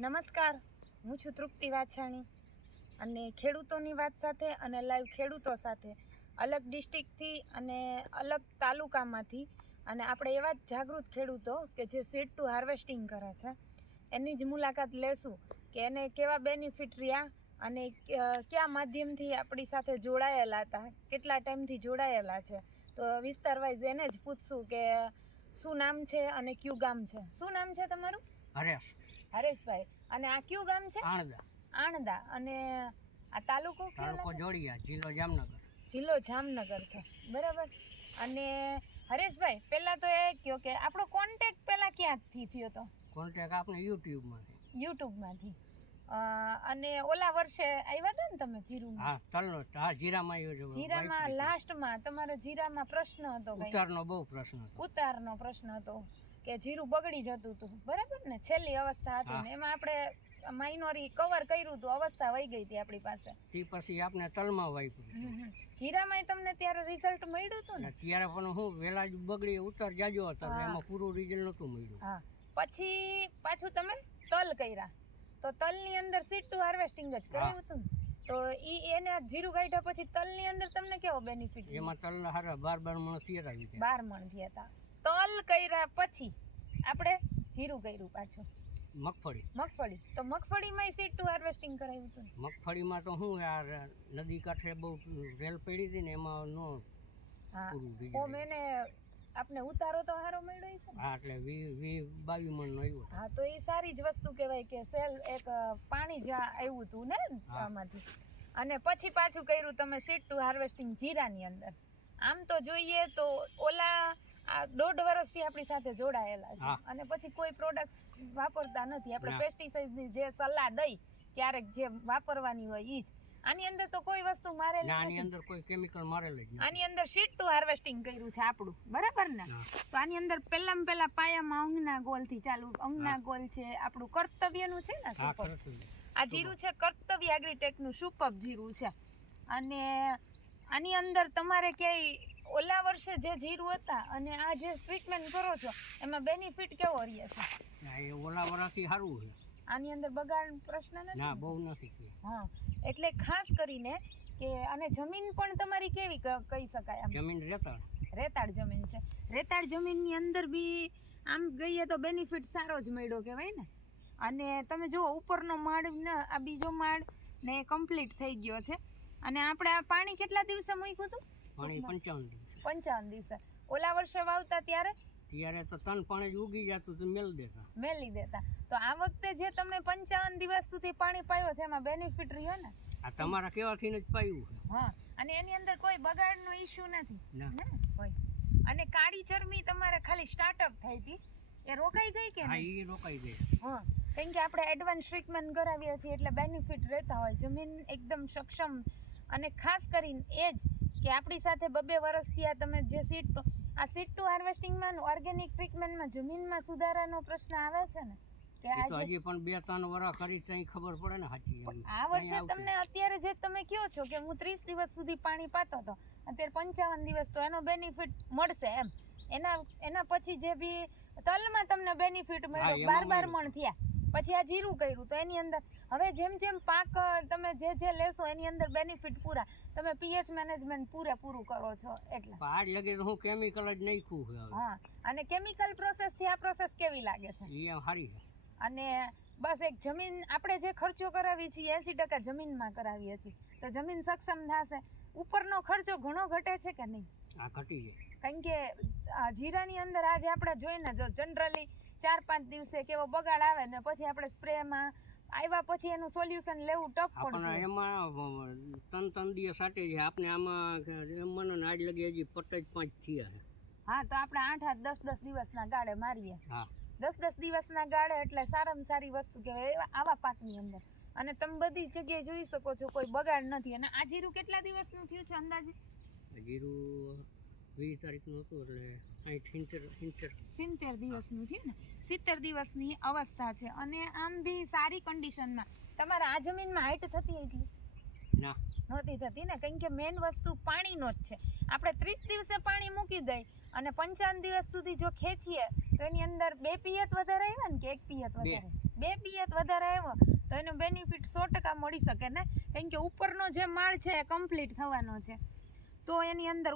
નમસ્કાર, હું છું તૃપ્તિ વાછાણી અને ખેડૂતોની વાત સાથે અને લાઈવ ખેડૂતો સાથે અલગ ડિસ્ટ્રિક્ટથી અને અલગ તાલુકામાંથી અને આપણે એવા જ જાગૃત ખેડૂતો કે જે સીડ ટુ હાર્વેસ્ટિંગ કરે છે એની જ મુલાકાત લેશું કે એને કેવા બેનિફિટ રહ્યા અને કયા માધ્યમથી આપણી સાથે જોડાયેલા હતા, કેટલા ટાઈમથી જોડાયેલા છે. તો વિસ્તાર વાઇઝ એને જ પૂછશું કે શું નામ છે અને કયું ગામ છે. શું નામ છે તમારું? હરેશભાઈ. અને આ કયું ગામ છે? આણદા. અને આ તાલુકો જોડિયા, જિલ્લો જામનગર. જિલ્લો જામનગર છે, બરાબર. અને હરેશભાઈ, પહેલા તો એ કહો કે આપણો કોન્ટેક્ટ પહેલા ક્યાંથી થયો હતો? કોન્ટેક્ટ આપણે યુટ્યુબમાંથી. અને ઓલા વર્ષે આવ્યા હતા ને તમે જીરુમાં? હા, તલનો. હા, જીરામાં લાસ્ટમાં તમારો જીરામાં પ્રશ્ન હતો, ઉતારનો પ્રશ્ન હતો કે જીરું બગડી જતું હતું, બરાબર ને? છેલ્લી અવસ્થા હતી ને એમાં આપણે માઇનોરી કવર કર્યું હતું, અવસ્થા વહી ગઈ હતી આપણી પાસે. તે પછી આપણે તલમાં વાપ્યું. જીરામાં તમને ત્યારે રિઝલ્ટ મળ્યું હતું ને? ત્યારે પણ હું વેલા જ બગડી ઉતાર જાજો હતો, એમાં પૂરું રિઝલ્ટ નહોતું મળ્યું. હા, પછી પાછું તમે તલ કર્યા, તો તલની અંદર સીડ ટુ હાર્વેસ્ટિંગ જ કરાવ્યું હતું ને? તો એને જીરું કાઢ્યા પછી તલની અંદર તમને કેવો બેનિફિટ? એમાં તલના હારા 12 મણ થયા હતા. 12 મણ થયા હતા. તલ કર્યા પછી આપણે જીરું કર્યું પાછું. મગફળી. તો મગફળીમાં સીડ ટુ હાર્વેસ્ટિંગ કરાવ્યું હતું? મગફળીમાં તો હું યાર નદી કાંઠે બહુ રેલ પડી હતી ને એમાં નો. હા, ઓમ એને આપણે ઉતારો તો હારો મળ્યો છે. હા, એટલે 22 મણ નો આવ્યો. હા, તો એ સારી જ વસ્તુ કહેવાય કે સેલ એક પાણી જ આવ્યું હતું ને આમાંથી. અને પછી પાછું કર્યું તમે સીડ ટુ હાર્વેસ્ટિંગ જીરાની અંદર. આમ તો જોઈએ તો ઓલા 1.5 વર્ષથી આપણી સાથે જોડાયેલા છે અને પછી કોઈ પ્રોડક્ટ વાપરતા નથી. આપણે પેસ્ટિસાઇડની જે સલાહ દઈ ક્યારેક જે વાપરવાની હોય એ જ. આની અંદર તો કોઈ વસ્તુ મારેલી નથી. આની અંદર કોઈ કેમિકલ મારેલું જ નથી. આની અંદર સીડ ટુ હાર્વેસ્ટિંગ કર્યું છે આપણું, બરાબર ને? તો આની અંદર પહેલા પાયામાં અંગના ગોલથી ચાલુ. અંગના ગોલ છે આપણું કર્તવ્યનું છે ને. આ જીરું છે કર્તવ્ય એગ્રીટેકનું સુપર જીરું છે. અને આની અંદર તમારે ક્યાંય ઓલા વર્ષે જે જીરું હતા અને આ જે ટ્રીટમેન્ટ કરો છો એમાં બેનિફિટ કેવો રહે છે? એ ઓલા વર્ષથી સારું છે. આની અંદર બગાડ પ્રશ્ન નથી? ના, બહુ નથી. હા, એટલે ખાસ કરીને કે અને જમીન પણ તમારી કેવી કહી શકાય? આમ જમીન રેતાળ જમીન છે. રેતાળ જમીનની અંદર બી આમ ગઈએ તો બેનિફિટ સારો જ મળ્યો કહેવાય ને. અને તમે જુઓ ઉપરનો માળ ને આ બીજો માળ ને કમ્પ્લીટ થઈ ગયો છે. અને આપણે આ પાણી કેટલા દિવસે મૂક્યું હતું? પાણી 55 દિવસે. ઓલા વર્ષે વાવતા ત્યારે તો તન પાણી જ ઉગી જતું તો મેલી દેતા. તો આ વખતે જે તમે 55 દિવસ સુધી પાણી પાયો છે એમાં બેનિફિટ રહ્યો ને? આ તમારા કેવાથી જ પાયું. હા, અને એની અંદર કોઈ બગાડનો ઇશ્યુ નથી ને કોઈ. અને કાળી ચરમી તમારે ખાલી સ્ટાર્ટઅપ થઈ હતી, એ રોકાઈ ગઈ કે? હા, એ રોકાઈ ગઈ. હા, કારણ કે આપણે એડવાન્સ ટ્રીટમેન્ટ કરાવીએ છીએ એટલે બેનિફિટ રહેતા હોય. જમીન એકદમ સક્ષમ. અને ખાસ કરીને એ જ કે આપણી સાથે 2 વર્ષથી આ તમે જે સીડ ટુ હાર્વેસ્ટિંગમાં ઓર્ગેનિક ટ્રીટમેન્ટમાં જમીનમાં સુધારાનો પ્રશ્ન આવે છે ને કે આજે હજી પણ 2-3 વર્ષ કરી તો ખબર પડે ને સાચી. આ વર્ષે તમને અત્યારે જે તમે કહો છો કે હું 30 દિવસ સુધી પાણી પાતો હતો, અત્યારે 55 દિવસ, તો એનો બેનિફિટ મળશે એમ. એના પછી જે બી તલમાં તમને બેનિફિટ મળ્યો 12 મણ થયા. પછી આ જીરું કર્યું તો એની અંદર હવે જેમ પાક તમે જે લેશો એની અંદર બેનિફિટ પૂરા. તમે પીએચ મેનેજમેન્ટ પૂરેપૂરું કરો છો એટલે આજ લગે હું કેમિકલ જ નાખ્યું. હા, અને કેમિકલ પ્રોસેસથી આ પ્રોસેસ કેવી લાગે છે? એ સારી. અને બસ એક જમીન આપણે જે ખર્ચો કરાવીએ છીએ 80% જમીનમાં કરાવીએ છીએ, તો જમીન સક્ષમ થશે. ઉપરનો ખર્ચો ઘણો ઘટે છે કે નહીં? આ ઘટી જાય. કારણ કે જીરાની અંદર આજે આપણે જોઈને જો જનરલી 4-5 દિવસે કેવો બગાડ આવે ને પછી આપણે સ્પ્રેમાં આવ્યા પછી એનું સોલ્યુશન લેવું ટફ પડે. એમાં 3 દિવસ સાટે છે આપણે આમાં મને આજ લગી હજી 55 થયા છે. હા, તો આપણે 8-10 દિવસના ગાળે મારીએ. હા, 10 દિવસના ગાળે એટલે સારામાં સારી વસ્તુ કહેવાય આવા પાકની અંદર. અને તમે બધી જગ્યાએ જોઈ શકો છો કોઈ બગાડ નથી. અને આ જીરું કેટલા દિવસનું થયું છે અંદાજે? જીરું 20 તારીખનું હતું એટલે 70 દિવસનું છે ને. 70 દિવસની અવસ્થા છે. અને આમ બી સારી કન્ડિશનમાં. તમારા આ જમીનમાં હાઈટ થતી એટલી? ના, નહોતી થતી ને, કારણ કે મેઇન વસ્તુ પાણીનો જ છે. આપણે 30 દિવસે પાણી મૂકી દઈ અને 55 દિવસ સુધી જો ખેંચીએ તો એની અંદર 2 પિયત વધારે આવ્યા ને કે 1 પિયત વધારે? 2 પિયત વધારે આવ્યો તો એનો બેનિફિટ 100% મળી શકે ને, કારણ કે ઉપરનો જે માળ છે એ કમ્પ્લીટ થવાનો છે, તો એની અંદર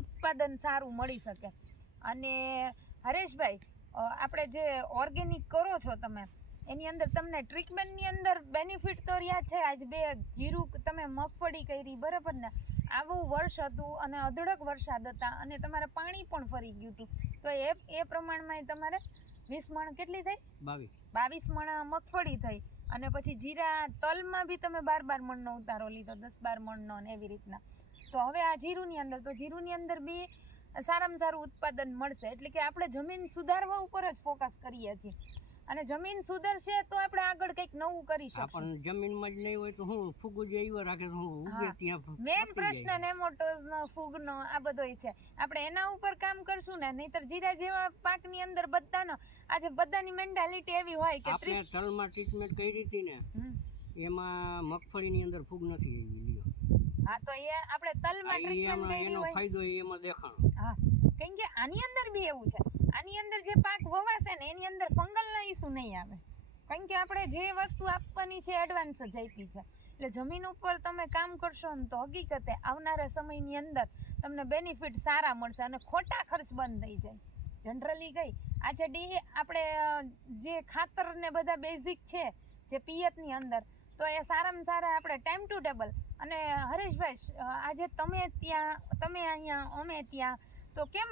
ઉત્પાદન સારું મળી શકે. અને હરેશભાઈ, આપણે જે ઓર્ગેનિક કરો છો તમે, એની અંદર તમને ટ્રીટમેન્ટની અંદર બેનિફિટ તો રહ્યા છે. આજ 2 જીરું તમે મગફળી કરી, બરાબર ને, આવું વર્ષ હતું અને અઢળક વરસાદ હતા અને તમારે પાણી પણ ફરી ગયું હતું, તો એ પ્રમાણમાં તમારે 20 મણ કેટલી થઈ? 22 મણ મગફળી થઈ. અને પછી જીરા તલમાં બી તમે 12 મણનો ઉતારો લીધો, 10-12 મણનો ને એવી રીતના. તો હવે આ જીરુની અંદર બી સારામાં સારું ઉત્પાદન મળશે. એટલે કે આપણે જમીન સુધારવા ઉપર જ ફોકસ કરીએ છીએ, અને જમીન સુધરશે તો આપણે આગળ કંઈક નવું કરી શકીશું. પણ જમીનમાં જ નહીં હોય તો હું ફૂગ જ એવો રાખે તો હું ઉગે ત્યાં મેન પ્રશ્ન નેમોટોઝનો, ફૂગનો, આ બધોય છે. આપણે એના ઉપર કામ કરશું ને, નહીતર જીરા જેવા પાકની અંદર આજે બધાની મેન્ટાલિટી એવી હોય કે આપણે તલમાં ટ્રીટમેન્ટ કરી હતી ને, એમાં મગફળીની અંદર ફૂગ નથી આવી લ્યો. હા, તો એ આપણે તલમાં ટ્રીટમેન્ટ કરી એનો હોય, ફાયદો એમાં દેખાણો. હા, કારણ કે આની અંદર બી એવું છે. આની અંદર જે પાક વવાશે ને એની અંદર ફંગલના ઇસ્યુ નહીં આવે, કારણ કે આપણે જે વસ્તુ આપવાની છે એડવાન્સ જ આપી છે. એટલે જમીન ઉપર તમે કામ કરશો ને તો હકીકતે આવનારા સમયની અંદર તમને બેનિફિટ સારા મળશે અને ખોટા ખર્ચ બંધ થઈ જાય. જનરલી આજે આપણે જે ખાતર ને બધા બેઝિક છે જે પિયતની અંદર, તો એ સારામાં સારા આપણે ટાઈમ ટુ ટેબલ. અને હરેશભાઈ, આજે તમે અહીંયા અમે ત્યાં, તો કેમ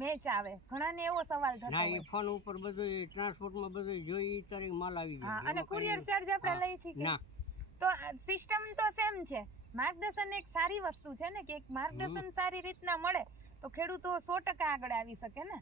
મેચ આવે? ઘણાને એવો સવાલ થતો ના, હોય. એ ફોન ઉપર બધું ટ્રાન્સપોર્ટમાં બધું જોઈ તારીખ માલ આવી જાય. હા, અને કુરિયર ચાર્જ આપણે લઈ છીએ ના, તો સિસ્ટમ તો સેમ છે. માર્ગદર્શન એક સારી વસ્તુ છે ને, કે એક માર્ગદર્શન સારી રીતના મળે તો ખેડૂતો 100% આગળ આવી શકે ને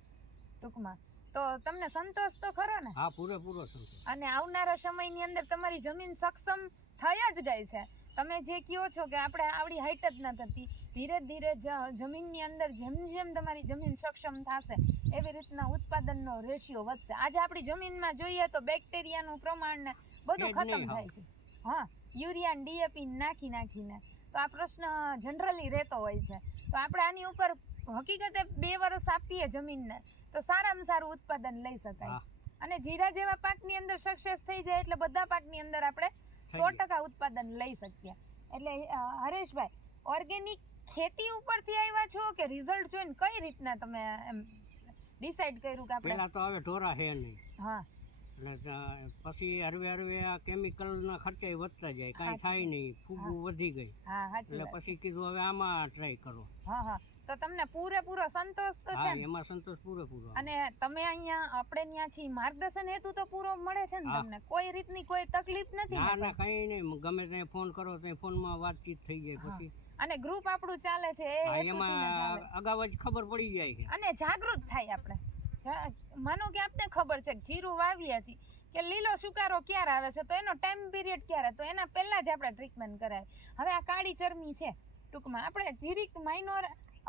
ટૂંકમાં. તો તમને સંતોષ તો ખરો ને? હા, પૂરેપૂરો સંતોષ. અને આવનારા સમયની અંદર તમારી જમીન સક્ષમ થઈ જ ગઈ છે. તમે જે કહો છો કે આપણે આવડી હાઈટ જ ન થતી, ધીરે ધીરે જમીનની અંદર જેમ જેમ તમારી જમીન સક્ષમ થશે એવી રીતના ઉત્પાદનનો રેશિયો વધશે. આજે આપણી જમીનમાં જોઈએ તો બેક્ટેરિયાનું પ્રમાણ ને બધું ખતમ થાય છે. હા, યુરિયા ને ડીએપી નાખીને તો આ પ્રશ્ન જનરલી રહેતો હોય છે. તો આપણે આની ઉપર હકીકતે 2 વર્ષ આપીએ જમીનને તો સારામાં સારું ઉત્પાદન લઈ શકાય. અને જીરા જેવા પાકની અંદર સક્સેસ થઈ જાય એટલે બધા પાકની અંદર આપણે 100% ઉત્પાદન લઈ શકીએ. એટલે હરેશભાઈ, ઓર્ગેનિક ખેતી ઉપરથી આવ્યા છો કે રિઝલ્ટ જોઈને કઈ રીતના તમે એમ ડિસાઈડ કર્યું કે આપણે? પહેલા તો હવે ઢોરા હે નહીં. હા, એટલે પછી હરવે આ કેમિકલના ખર્ચા વધતા જાય, કાંઈ થાય નહીં, ફૂગ વધી ગઈ. હા, સાચી એટલે પછી કીધું હવે આમાં ટ્રાય કરો. હા, તો તમને પૂરેપૂરો સંતોષ તો છે ને? એમાં સંતોષ પૂરેપૂરો. અને તમે અહીંયા આપણે ત્યાં છીએ, માર્ગદર્શન હેતુ તો પૂરો મળે છે ને તમને? કોઈ રીતની કોઈ તકલીફ નથી? ના, કઈ નહીં. ગમે ત્યાં ફોન કરો તો ફોનમાં વાતચીત થઈ જાય. પછી અને ગ્રુપ આપણું ચાલે છે એમાં અગાઉ જ ખબર પડી જાય છે અને જાગૃત થાય આપણે. માનો કે આપને ખબર છે કે જીરું વાવીએ છીએ કે લીલો સુકારો ક્યારે આવે છે, તો એનો ટાઈમ પીરિયડ ક્યારે, તો એના પહેલા જ આપણે ટ્રીટમેન્ટ કરાય. હવે આ કાળી ચરમી છે, ટૂંકમાં આપણે જીરીક માઇનોર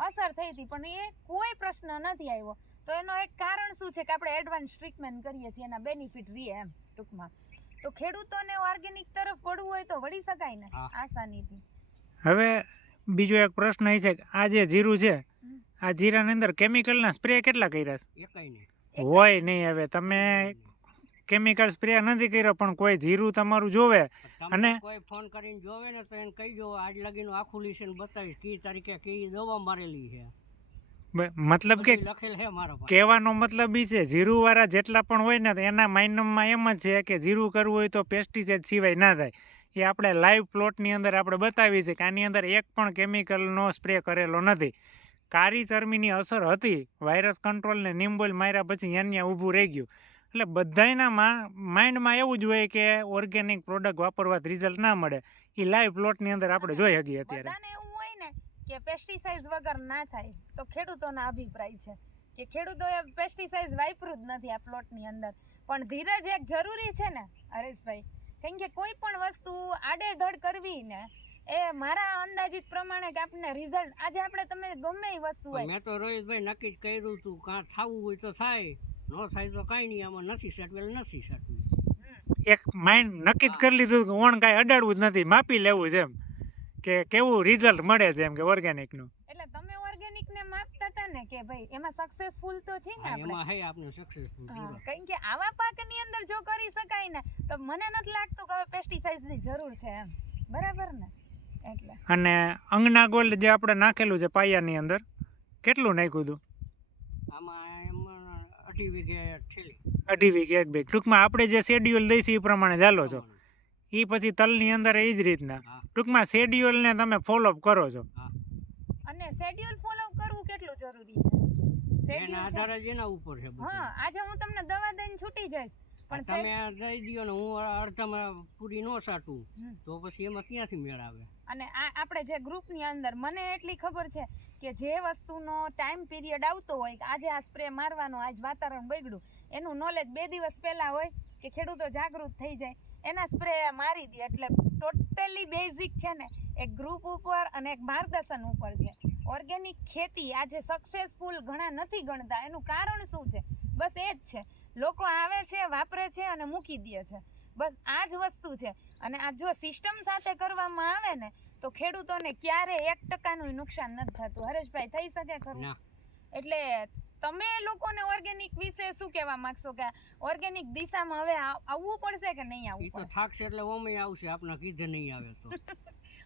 અસર થઈ હતી પણ એ કોઈ પ્રશ્ન નથી આવ્યો, તો એનો એક કારણ શું છે કે આપણે એડવાન્સ ટ્રીટમેન્ટ કરીએ છીએ, એના બેનિફિટ રહે એમ ટૂંકમાં. તો ખેડૂતોને ઓર્ગેનિક તરફ વળવું હોય તો વળી શકાય ને આસાનીથી. હવે બીજો એક પ્રશ્ન એ છે કે આ જે જીરું છે, આ જીરાની અંદર કેમિકલના સ્પ્રે કેટલા કર્યા છે? એકાઈ નહીં હોય નહીં. હવે તમે કેમિકલ સ્પ્રે નથી કર્યો પણ કોઈ જીરું તમારું જોવે અને કોઈ ફોન કરીને જોવે ને તો એને કહી દો આજ લગીનું આખું લિસ્ટ બતાવીશ કઈ તારીખે કઈ દવા મારેલી છે. મતલબ કે લખેલ છે મારા પાસે. કહેવાનો મતલબ એ છે જીરું વાળા જેટલા પણ હોય ને એના માઇન્ડમાં એમ જ છે કે જીરું કરવું હોય તો પેસ્ટિસાઇડ સિવાય ના થાય. એ આપણે લાઈવ પ્લોટની અંદર આપણે બતાવી છે કે આની અંદર એક પણ કેમિકલનો સ્પ્રે કરેલો નથી. કાળી ચરમીની અસર હતી, વાયરસ કંટ્રોલને નિમ્બોલ માર્યા પછી અહીંયા ઊભું રહી ગયું. એટલે બધાના માઇન્ડમાં એવું જ હોય કે ઓર્ગેનિક પ્રોડક્ટ વાપરવાથી રિઝલ્ટ ના મળે. એ લાઈવ પ્લોટની અંદર આપણે જોઈ શકીએ અત્યારે. બધાને એવું હોય ને કે પેસ્ટિસાઇડ વગર ના થાય, તો ખેડૂતોના અભિપ્રાય છે કે ખેડૂતોએ પેસ્ટિસાઇડ વાપર્યું જ નથી આ પ્લોટની અંદર. પણ ધીરજ એક જરૂરી છે ને હરેશભાઈ, કેમ કે કોઈ પણ વસ્તુ આડેધડ કરવી ને એ મારા અંદાજિત પ્રમાણે કે આપણને રિઝલ્ટ આજે આપણે તમે ગમે એ વસ્તુ હોય. મેં તો રોહિતભાઈ નક્કી જ કર્યું હતું કાં થવું હોય તો થાય, ન થાય તો કાંઈ નહીં, આમાં નથી સેટવેલ નથી સેટવેલ. એક માઇન્ડ નક્કી જ કરી લીધું કે ઓણ કાંઈ અડાડવું જ નથી, માપી લેવું છે એમ કે કેવું રિઝલ્ટ મળે છે એમ કે ઓર્ગેનિકનું? એટલે તમે ઓર્ગેનિક ને માપતા હતા ને કે ભાઈ એમાં સક્સેસફુલ તો છે ને હા, આપણે? એમાં હે આપણે સક્સેસફુલ હા, કારણ કે આવા પાકની અંદર જો કરી શકાય ને તો મને નથી લાગતું કે હવે પેસ્ટિસાઇડ્સની જરૂર છે એમ, બરાબર ને? એટલે અને અંગના ગોલ્ડ જે આપણે નાખેલું છે પાયાની અંદર, કેટલું નાખ્યું હતું? આમાં એમાં 2.5 વીઘે થેલી 2.5 વીઘે 1 વીઘ. ટૂંકમાં આપણે જે શેડ્યુલ દઈશું એ પ્રમાણે ચાલો છો, એ પછી તલની અંદર એ જ રીતના હા. ટૂંકમાં શેડ્યુલને તમે ફોલોઅપ કરો છો. અને શેડ્યુલ ફોલો કરવું કેટલું જરૂરી છે? એના શેડ્યુલ આધારે જ એના ઉપર છે બધું. હા, આજે હું તમને દવા દઈને છૂટી જઈશ પણ તમે દઈ દો ને હું અડધામાં પૂરી ન સાટું હમ. તો પછી એમાં ક્યાંથી મેળ આવે? અને આ આપણે જે ગ્રુપની અંદર મને એટલી ખબર છે કે જે વસ્તુનો ટાઈમ પીરિયડ આવતો હોય કે આજે આ સ્પ્રે મારવાનો, આજ વાતાવરણ બગડ્યું, એનું નોલેજ 2 દિવસ પહેલાં હોય કે ખેડૂતો જાગૃત થઈ જાય, એના સ્પ્રે મારી દે. એટલે ટોટલી બેઝિક છે ને એક ગ્રુપ ઉપર અને એક માર્ગદર્શન ઉપર છે. ઓર્ગેનિક ખેતી આજે સક્સેસફુલ ઘણા નથી ગણતા, એનું કારણ શું છે? બસ એ જ છે, લોકો આવે છે, વાપરે છે અને મૂકી દે છે, બસ આ જ વસ્તુ છે. અને આ જો સિસ્ટમ સાથે કરવામાં આવે ને તો ખેડૂતોને ક્યારે 1% નુકસાન નથી થતું. હરેશભાઈ, થઈ શકે ખરું? ના. એટલે તમે લોકોને ઓર્ગેનિક વિશે શું કહેવા માંગશો કે ઓર્ગેનિક દિશામાં હવે આવવું પડશે કે નહીં એ આવવું તો પડે? થાકશે એટલે ઓમે આવશે, આપણા કીધે નહીં આવે તો.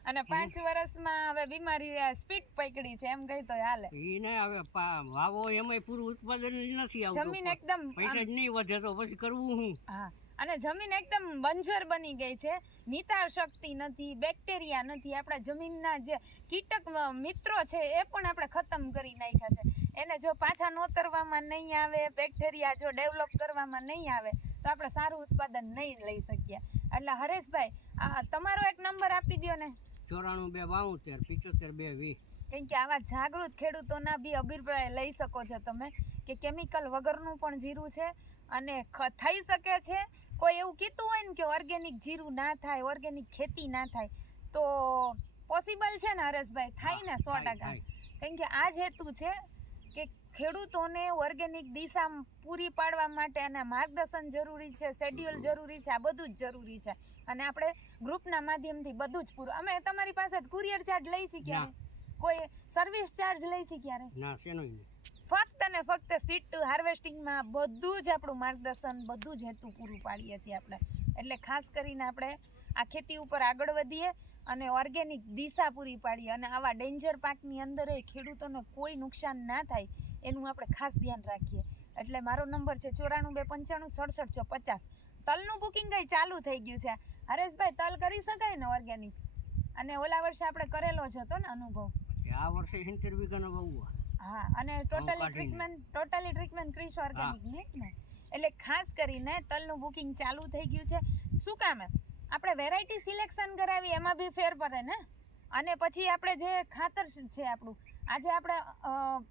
અને 5 વર્ષમાં હવે બીમારી સ્પીડ પકડી છે એમ કહી તો હાલે. એ નહીં આવે, વાવો એમાંય પૂરું ઉત્પાદન જ નથી આવતું. જમીન એકદમ પૈસા જ નહીં વધે તો પછી કરવું શું? હા, અને જમીન એકદમ બંજર બની ગઈ છે, નિતાર શક્તિ નથી, બેક્ટેરિયા નથી, આપણા જમીનના જે કીટક મિત્રો છે એ પણ આપણે ખતમ કરી નાખ્યા છે. એને જો પાછા નોતરવામાં નહીં આવે, બેક્ટેરિયા જો ડેવલપ કરવામાં નહીં આવે તો આપણે સારું ઉત્પાદન નહીં લઈ શકીએ. એટલે હરેશભાઈ, તમારો એક નંબર આપી દો ને. 94 2 72 75 2 20. કેમ કે આવા જાગૃત ખેડૂતોના બી અભિપ્રાય લઈ શકો છો તમે કે કેમિકલ વગરનું પણ જીરું છે અને થઈ શકે છે. કોઈ એવું કીધું હોય ને કે ઓર્ગેનિક જીરું ના થાય, ઓર્ગેનિક ખેતી ના થાય, તો પોસિબલ છે ને હરેશભાઈ? થાય ને 100%. કેમ કે આ જ હેતુ છે કે ખેડૂતોને ઓર્ગેનિક દિશા પૂરી પાડવા માટે અને માર્ગદર્શન જરૂરી છે, શેડ્યુલ જરૂરી છે, આ બધું જ જરૂરી છે. અને આપણે ગ્રુપના માધ્યમથી બધું જ પૂરું. અમે તમારી પાસે કુરિયર ચાર્જ લઈ છીએ ક્યારે? કોઈ સર્વિસ ચાર્જ લઈ છીએ ક્યારે? ના, શેનો નહીં. ફક્ત ને ફક્ત સીડ ટુ હાર્વેસ્ટિંગમાં બધું જ આપણું માર્ગદર્શન, બધું જ હેતુ પૂરું પાડીએ છીએ આપણે. એટલે ખાસ કરીને આપણે આ ખેતી ઉપર આગળ વધીએ અને ઓર્ગેનિક દિશા પૂરી પાડીએ અને આવા ડેન્જર પાકની અંદર એ ખેડૂતોને કોઈ નુકસાન ના થાય એનું આપણે ખાસ ધ્યાન રાખીએ. એટલે મારો નંબર છે 94 295 67 50. તલનું બુકિંગ કઈ ચાલુ થઈ ગયું છે. હરેશભાઈ, તલ કરી શકાય ને ઓર્ગેનિક? અને ઓલા વર્ષે આપણે કરેલો જ હતો ને અનુભવ? આ વર્ષે 70 વીઘાનો વાવવા. હા, અને ટોટલી ટ્રીટમેન્ટ ક્રિશ ઓર્ગેનિક ને. એટલે ખાસ કરીને તલનું બુકિંગ ચાલુ થઈ ગયું છે. શું કામ આપણે વેરાયટી સિલેક્શન કરાવી એમાં બી ફેર પડે ને. અને પછી આપણે જે ખાતર છે આપણું, આજે આપણે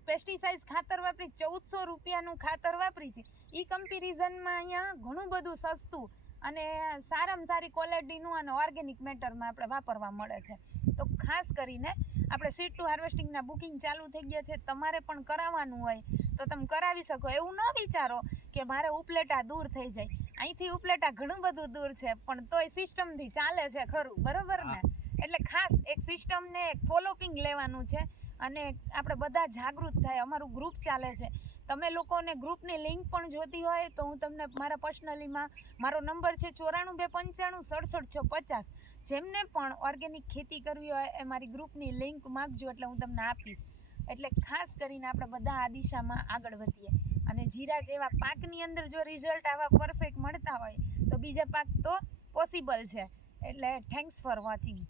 પેસ્ટિસાઇડ ખાતર વાપરી 1400 રૂપિયાનું ખાતર વાપરી છે, એ કમ્પેરિઝનમાં અહીંયા ઘણું બધું સસ્તું અને સારામાં સારી ક્વોલિટીનું અને ઓર્ગેનિક મેટરમાં આપણે વાપરવા મળે છે. તો ખાસ કરીને આપણે સીડ ટુ હાર્વેસ્ટિંગના બુકિંગ ચાલુ થઈ ગયા છે. તમારે પણ કરાવવાનું હોય તો તમે કરાવી શકો. એવું ન વિચારો કે મારે ઉપલેટા દૂર થઈ જાય. અહીંથી ઉપલેટા ઘણું બધું દૂર છે પણ તોય સિસ્ટમથી ચાલે છે ખરું, બરોબર ને? એટલે ખાસ એક સિસ્ટમને એક ફોલોપિંગ લેવાનું છે અને આપણે બધા જાગૃત થાય. અમારું ગ્રુપ ચાલે છે, તમે લોકોને ગ્રુપની લિંક પણ જોતી હોય તો હું તમને મારા પર્સનલીમાં મારો નંબર છે 94 295 67 50. જેમને પણ ઓર્ગેનિક ખેતી કરવી હોય એ મારી ગ્રુપની લિંક માગજો એટલે હું તમને આપીશ. એટલે ખાસ કરીને આપણે બધા આ દિશામાં આગળ વધીએ અને જીરા જેવા પાકની અંદર જો રિઝલ્ટ આવા પરફેક્ટ મળતા હોય તો બીજા પાક તો પોસિબલ છે. એટલે થેન્ક્સ ફોર વોચિંગ.